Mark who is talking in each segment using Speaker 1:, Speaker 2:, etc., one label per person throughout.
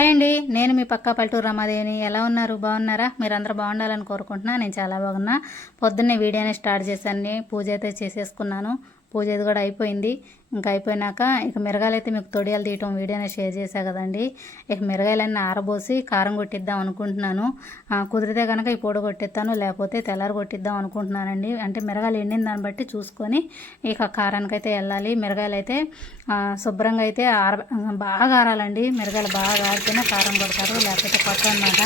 Speaker 1: Hi అండి. నేను మీ పక్కా పల్లెటూరు రమాదేవిని. ఎలా ఉన్నారు? బాగున్నారా? మీరు బాగుండాలని కోరుకుంటున్నా. నేను చాలా బాగున్నా. పొద్దున్నే వీడియోనే స్టార్ట్ చేశాను పూజ అయితే చేసేసుకున్నాను. పూజ ఇది కూడా అయిపోయింది. ఇంకా అయిపోయినాక ఇక మిరగాయలు అయితే మీకు తొడియాలు తీయటం వీడియోనే షేర్ చేశా కదండి. ఇక మిరగాయలన్నీ ఆరబోసి కారం కొట్టిద్దాం అనుకుంటున్నాను. కుదిరితే కనుక ఈ పొడి కొట్టిస్తాను లేకపోతే తెల్లారి కొట్టిద్దాం అనుకుంటున్నానండి. అంటే మిరగాయలు ఎండిన దాన్ని బట్టి చూసుకొని ఇక కారానికి అయితే వెళ్ళాలి. మిరగాయలు అయితే శుభ్రంగా అయితే ఆర బాగా ఆరాలండి. మిరగాయలు బాగా ఆరితేనే కారం కొడతారు లేకపోతే కొత్త అన్నమాట.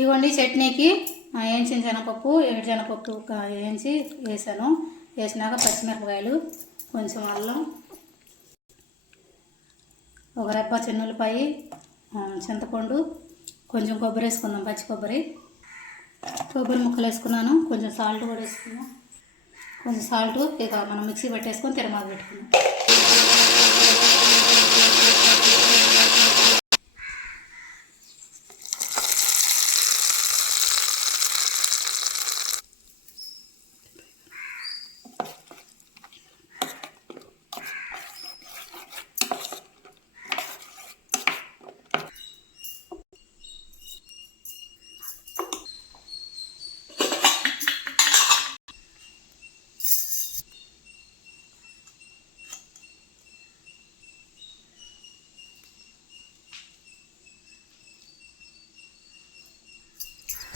Speaker 1: ఇవ్వండి చట్నీకి వేయించిన శనగపప్పు ఏడు శనగపప్పు వేయించి వేసాను. వేసినాక పచ్చిమిరపకాయలు కొంచెం అల్లం ఒక రెప్ప చిన్నులపాయి చింతపండు కొంచెం కొబ్బరి వేసుకుందాం పచ్చి కొబ్బరి. కొబ్బరి ముక్కలు వేసుకున్నాను కొంచెం సాల్ట్ కూడా వేసుకున్నాం. కొంచెం సాల్ట్ ఇక మనం మిక్సీ పెట్టేసుకొని తిరమాగ పెట్టుకున్నాం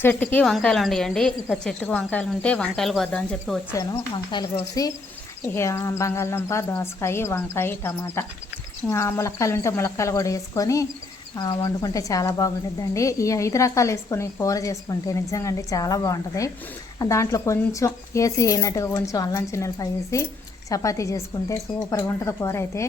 Speaker 1: చెట్టుకి వంకాయలు ఉండేయండి ఇక చెట్టుకి వంకాయలు ఉంటే వంకాయలు కోద్దామని చెప్పి వచ్చాను. వంకాయలు కోసి ఇక బంగాళదుంప దోసకాయ వంకాయ టమాటా. ములక్కాయలు ఉంటే ములక్కాయలు కూడా వేసుకొని వండుకుంటే చాలా బాగుంటుందండి ఈ ఐదు రకాలు వేసుకొని కూర చేసుకుంటే నిజంగా అండి చాలా బాగుంటుంది. దాంట్లో కొంచెం వేసి వేయనట్టుగా కొంచెం అల్లం చిన్నెలపాయ వేసి చపాతీ చేసుకుంటే సూపర్గా ఉంటుంది కూర అయితే.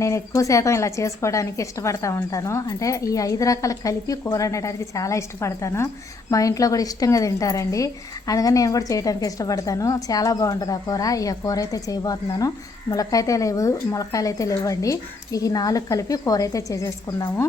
Speaker 1: నేను ఎక్కువ శాతం ఇలా చేసుకోవడానికి ఇష్టపడతా ఉంటాను. అంటే ఈ ఐదు రకాలు కలిపి కూర వండడానికి చాలా ఇష్టపడతాను. మా ఇంట్లో కూడా ఇష్టంగా తింటారండి. అందుకని నేను కూడా చేయడానికి ఇష్టపడతాను. చాలా బాగుంటుంది ఆ కూర. ఈ కూర అయితే చేయబోతున్నాను. ములక్కాయ అయితే లేవు ములక్కాయలు అయితే లేవండి ఈ నాలుగు కలిపి కూర అయితే చేసేసుకుందాము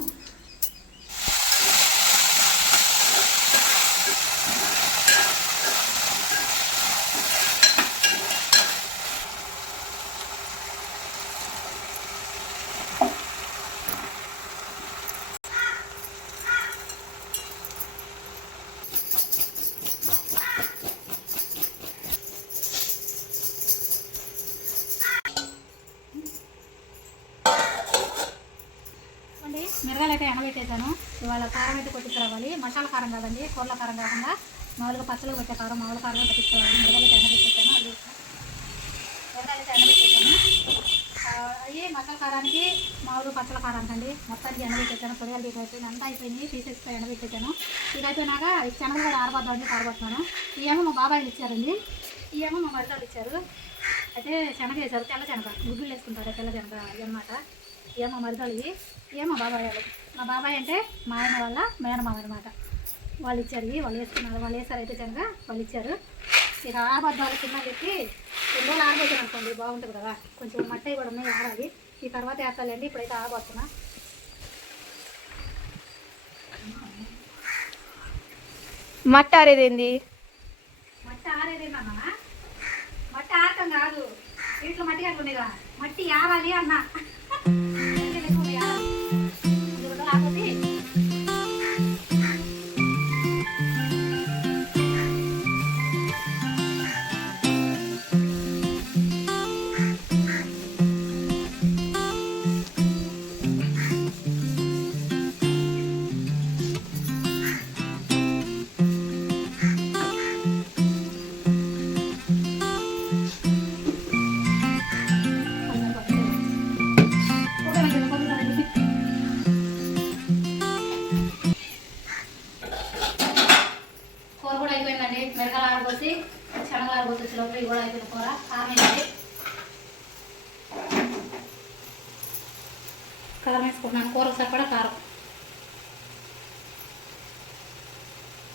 Speaker 1: అండి మిరగాయలు అయితే ఎండబెట్టేసాను ఇవాళ కారం మసాలా కారం కాదండి కూరల కారం కాకుండా మామూలుగా పచ్చళ్ళు కొట్టే కారం మామూలు కారం కొట్టించుకోవాలి మిరగాయలు అయితే అది మిరగాయలు అయితే అవి మసాలా కారానికి మామూలు పచ్చల కారానికి అండి మొత్తానికి ఎండబెట్టేసాను పొడియాలు తీసేసి అంతా అయిపోయింది. తీసేసి ఎండబెట్టేసాను ఇది అయిపోయినాక ఈ శనగలు కూడా ఆరబోద్దామండి ఈ ఇవేమో మా బాబాయ్ ఇచ్చారండి. ఇవేమో మా మరిదాలు ఇచ్చారు. అయితే శనగ వేశారు తెల్ల శనగ. గుడ్లు వేసుకుంటారు తెల్ల శనగ ఏమో మరిదోళ్ళవి ఏమో బాబాయ్ వాళ్ళు. మా బాబాయ్ అంటే మా ఆయన వాళ్ళ మేనమామ అనమాట వాళ్ళు ఇచ్చారు ఇవి వాళ్ళు వేసుకున్నారు. వాళ్ళు వేసారు అయితే కనుక వాళ్ళు ఇచ్చారు. ఇక ఆబద్ధాలు కింద పెట్టి రెండు రోజులు ఆరబోతుంది అనుకోండి బాగుంటుంది కదా. కొంచెం మట్టి కూడా ఉన్నాయి ఆడాలి. ఈ తర్వాత వేస్తాలండి ఇప్పుడైతే ఆరబోతున్నా
Speaker 2: మట్ట ఆరేదేంది
Speaker 1: మట్టి ఆరేదేందమ్మా మట్టి ఆడటం కాదు. వీటిలో మట్టి కట్టు ఉండేగా మట్టి ఆరాలి అన్న. కారం వేసుకుంటున్నాను. కూర సరిపడా కారం.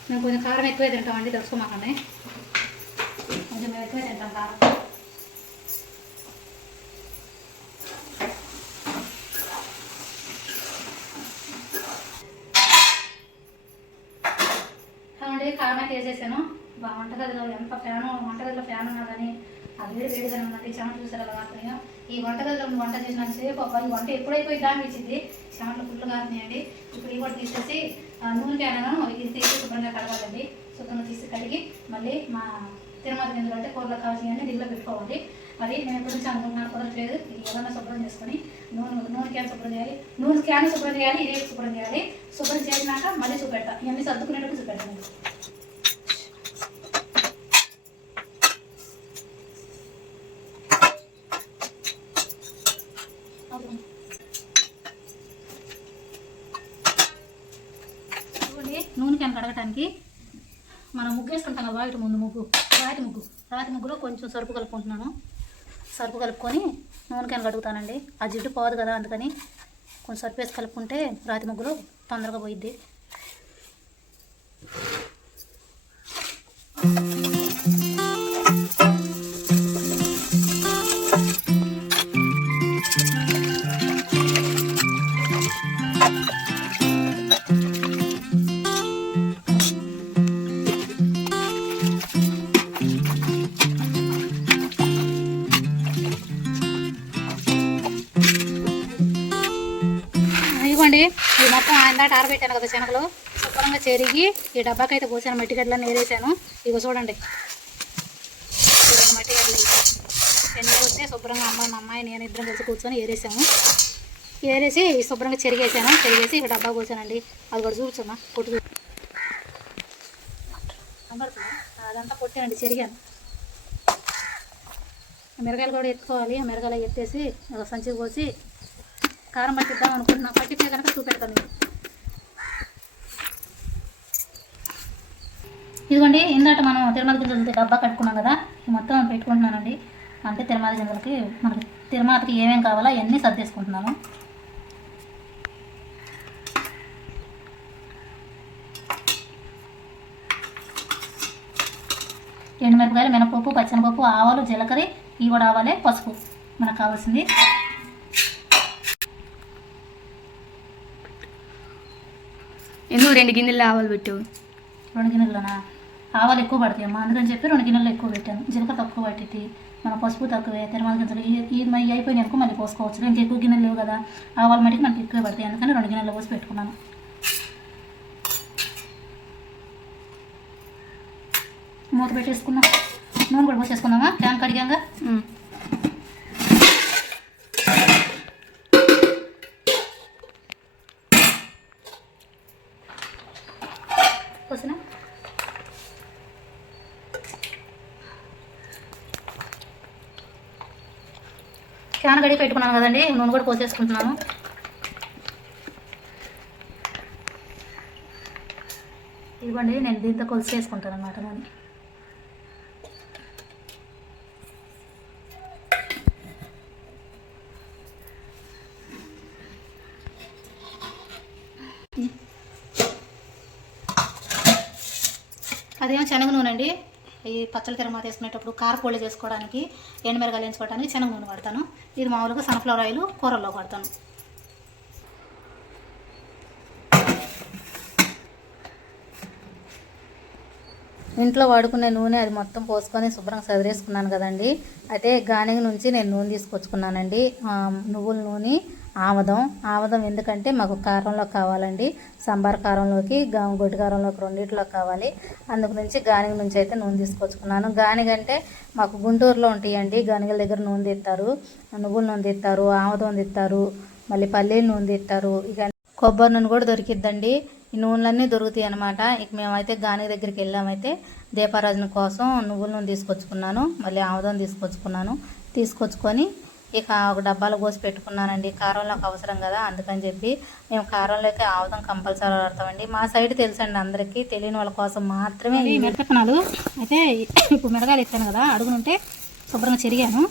Speaker 1: మేము కొంచెం కారం ఎక్కువే తింటామండి తెలుసుకోమాకండి కొంచెం మేము ఎక్కువే తింటాం కారం. కారం అయితే వేసేసాను బా వంటగదిలో ఎంత ఫ్యాను వంటగదిలో ఫ్యాన్ ఉన్నా కానీ అది వేడి వేడిగా ఉందండి చెమట చూసారు కదా కారుతున్నాయో ఈ వంటగదిలో వంట చేసిన సేపు అబ్బా ఈ వంట ఎప్పుడైపోయిందా అనిపించింది చెమటలు ఫుల్ కారుతున్నాయండి ఇప్పుడు ఈ కూడా తీసేసి నూనె క్యానను ఇది తీసి శుభ్రంగా కడగాలండి. శుభ్రంగా తీసి కడిగి మళ్ళీ మా తిరుమల గింజలు అంటే కూరలో కావాల్సినవన్నీ దిగులో పెట్టుకోవాలి. మరి నేను గురించి నుంచి అనుకుంటున్నాను కుదరట్లేదు. ఇది ఏదైనా శుభ్రం చేసుకొని నూనె నూనె క్యాన్ శుభ్రం చేయాలి. నూనె క్యాన్ శుభ్రం చేయాలి ఇదే శుభ్రం చేయాలి. శుభ్రం చేసినాక మళ్ళీ చూపెడతా. ఇవన్నీ సర్దుకునేటప్పుడు చూపెడతాను చూడండి నూనె క్యాన్ కడగటానికి మనం ముగ్గు వాటి ముందు ముగ్గు రాతి ముగ్గు రాతి ముగ్గులో కొంచెం సరుపు కలుపుకుంటున్నాను. సరుపు కలుపుకొని నూనె కడుగుతానండి. ఆ జిడ్డు పోదు కదా అందుకని కొంచెం సరుపు వేసి కలుపుకుంటే రాతి ముగ్గులు తొందరగా పోయిద్ది. మొత్తం ఆరబెట్టాను కదా శనగలు. శుభ్రంగా చెరిగి ఈ డబ్బాకైతే పోసాను మట్టి గడ్డలను ఏరేసాను. ఇగో చూడండి. చూడండి మట్టి గడ్డలు ఎన్ని వస్తే శుభ్రంగా అమ్మాయి మా అమ్మాయి నేను ఇద్దరం కలిసి కూర్చొని ఏరేసాము. ఏరేసి శుభ్రంగా చెరిగేసాను. చెరిగేసి ఇక డబ్బా పోసానండి. అది కూడా చూపించమ్మా పొట్టు చూ- అదంతా పొట్టానండి చెరిగాను. మిరగాయలు కూడా ఎత్తుకోవాలి. ఆ మిరగాయలు ఎత్తేసి ఒక సంచి పోసి కారం పట్టిద్దాం అనుకుంటున్నా. పట్టితే కనుక చూపెడతాను. మీకు ఇదిగోండి ఇందాక మనం తిరుమల గింజలతో డబ్బా కట్టుకున్నాం కదా మొత్తం పెట్టుకుంటున్నానండి. అంటే తిరుమల గింజలకి మనకి తిరుమలకి ఏమేం కావాలో అవన్నీ సర్దేసుకుంటున్నాను ఎండుమిరపకాయలు మినపప్పు పచ్చనిపప్పు ఆవాలు జీలకర్ర ఇవి కూడా ఆవాలే పసుపు మనకు కావాల్సింది.
Speaker 2: ఎందుకు రెండు గిన్నెలు ఆవాలు పెట్టావు?
Speaker 3: రెండు గిన్నెలనా ఆవాలు ఎక్కువ పడతాయి అమ్మ. అందుకని చెప్పి రెండు గిన్నెలు ఎక్కువ పెట్టాను. జీలకర్ర తక్కువ పట్టింది మన పసుపు తక్కువే తిరుమల గింజలు ఈ- మై అయిపోయిన అనుకో మళ్ళీ పోసుకోవచ్చు ఇంకా ఎక్కువ గిన్నెలు లేవు కదా. ఆవాల మటుకు మనకి ఎక్కువ పడతాయి. అందుకని రెండు గిన్నెలు పోసి పెట్టుకున్నాను. మూత పెట్టేసుకున్నాం. నూనె కూడా పోసేసుకున్నామా క్యాన్ కడిగాక నానగడి పెట్టుకున్నాను కదండి నూనె కూడా పోసేసుకుంటున్నాను. ఇవ్వండి నేను దీంతో కొలిసి చేసుకుంటాను అనమాట నూనె.
Speaker 1: అదేమో శనగ నూనె అండి ఈ పచ్చళ్ళ తిరమాత వేసుకునేటప్పుడు కారపొడి చేసుకోవడానికి ఎండుమిరగాయలు వేయించుకోవడానికి శనగ నూనె వాడతాను. ఇది మామూలుగా సన్ఫ్లవర్ ఆయిల్ కూరల్లో వాడతాను.
Speaker 3: ఇంట్లో వాడుకునే నూనె అది మొత్తం పోసుకొని శుభ్రంగా సదిరేసుకున్నాను కదండి. అయితే గానిగ నుంచి నేను నూనె తీసుకొచ్చుకున్నానండి. నువ్వుల నూనె ఆముదం. ఆముదం ఎందుకంటే మాకు కారంలో కావాలండి. సాంబార్ కారంలోకి గొడ్డు కారంలోకి రెండిట్లో కావాలి. అందుకు నుంచి గానిగ నుంచి అయితే నూనె తీసుకొచ్చుకున్నాను. గానిగ అంటే మాకు గుంటూరులో ఉంటాయండి. గానిగల దగ్గర నూనె తెస్తారు. నువ్వుల నూనె తీస్తారు ఆముదం తెస్తారు మళ్ళీ పల్లీలు నూనె తెస్తారు. ఇక కొబ్బరి నూనె కూడా దొరికిద్దండి. ఈ నూనెలన్నీ దొరుకుతాయి అనమాట ఇక మేమైతే గాని దగ్గరికి వెళ్ళామైతే దీపారాజన కోసం నువ్వుల నూనె తీసుకొచ్చుకున్నాను. మళ్ళీ ఆముదం తీసుకొచ్చుకున్నాను. తీసుకొచ్చుకొని ఇక ఒక డబ్బాలో పోసి పెట్టుకున్నానండి. కారంలోకి అవసరం కదా అందుకని చెప్పి మేము కారంలోకి ఆముదం కంపల్సరీ వాడతామండి మా సైడ్ తెలుసండి అందరికీ తెలియని వాళ్ళ కోసం మాత్రమే
Speaker 1: ఈ మిరపత్తనాలు అయితే ఇప్పుడు మిరగాయలు ఎత్తాను కదా అడుగునుంటే శుభ్రంగా చెరిగాను.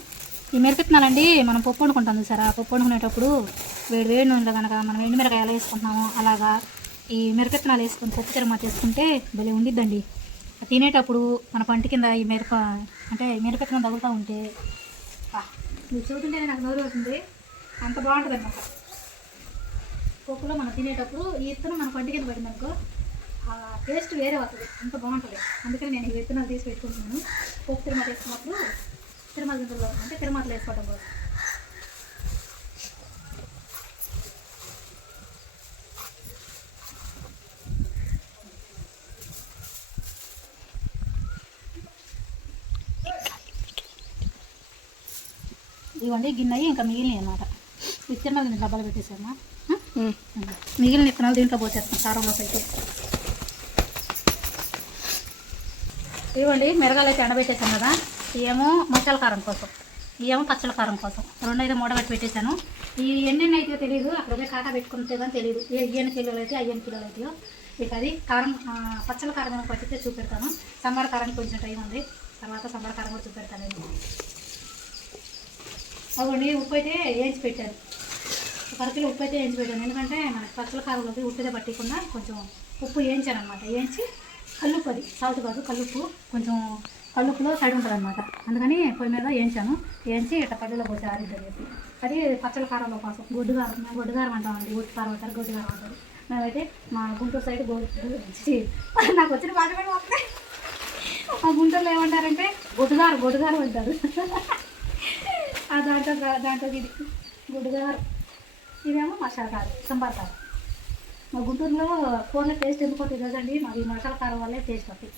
Speaker 1: ఈ మిరపత్తనాలండి మనం పప్పు వండుకుంటాం చూసారా? పప్పు వండుకునేటప్పుడు వేడి వేడి నూనెలో కనుక మనం ఎండు మిరగాయలు వేసుకుంటున్నాము అలాగా ఈ మిరపత్తనాలు వేసుకుని పప్పు తిరమాత వేసుకుంటే భలే ఉండిద్దండి. తినేటప్పుడు మన పంటి కింద ఈ మిరప అంటే మిరపత్తనం తగులుతూ ఉంటే మీరు చూస్తుంటేనే నాకు నోరు అవుతుంది అంత బాగుంటుంది అనమాట పప్పులో మనం తినేటప్పుడు ఈ విత్తనం మన పంటి కింద పడిందనుకో ఆ టేస్ట్ వేరే వస్తుంది. అంత బాగుంటుంది. అందుకని నేను ఈ విత్తనాలు తీసి పెట్టుకుంటున్నాను. పప్పు తిరుమల వేసుకున్నప్పుడు తిరుమల గింజల్లో అంటే తిరుమలలో వేసుకోవడం కోసం. ఇవ్వండి గిన్నె ఇంకా మిగిలినవి అనమాట తిరుమల గింజలు డబ్బాలు పెట్టేసామా మిగిలిన విత్తనాలు దీంట్లో పోసేస్తాం కారంలోకి అయితే. ఇవ్వండి మిరగాలు అయితే ఎండబెట్టేసాను కదా. ఇవేమో మసాలా కారం కోసం. ఇవేమో పచ్చల కారం కోసం. రెండు అయితే మూడబెట్టి పెట్టేశాను. ఈ ఎన్నెన్ని అయితే తెలియదు అక్కడే కాకా పెట్టుకుంటే కానీ తెలియదు ఏ ఎన్ని కిలోలు అయితే అయ్యని కిలోలు అయితే ఇక అది కారం పచ్చల కారం ఏమో పట్టితే చూపెడతాను. సాంబార్ కారానికి కొంచెం టైం ఉంది. తర్వాత సాంబార్ కారం కూడా చూపెడతాను అవ్వండి ఉప్పు అయితే వేయించి పెట్టాను పరకలు ఉప్పు అయితే వేయించి పెట్టాను ఎందుకంటే మనకి పచ్చల కారంలోకి ఉప్పు అయితే పట్టకుండా కొంచెం ఉప్పు వేయించాను అనమాట వేయించి కల్లుప్పు అది సాల్ట్ కాదు కల్లుప్పు. కొంచెం కల్లుప్పులో సైడ్ ఉంటుంది అనమాట అందుకని పొయ్యి మీద వేయించాను. వేయించి ఇట్లా పల్లెలో పోసి ఆరిద్దని చెప్పి. అది పచ్చల కారంలో కోసం గొడ్డు కారం గొడ్డు కారం అంటామండి గొడ్డు కారం అంటారు గొడ్డు కారం అంటారు. మేమైతే మా గుంటూరు సైడ్ గొడ్డు నాకు వచ్చిన బాధ పడి ఆ గుంటూరులో ఏమంటారంటే గొడ్డుగారు గొడ్డుగారు అంటారు. దాంట్లో దాంట్లో ఇది గుడ్డుగారు. ఇదేమో మసాలా కారం సంబార్ కారం. మా గుంటూరులో కూరలో టేస్ట్ ఎందుకు తెలియదండి మాది మసాలా కారం వల్లే టేస్ట్ వస్తుంది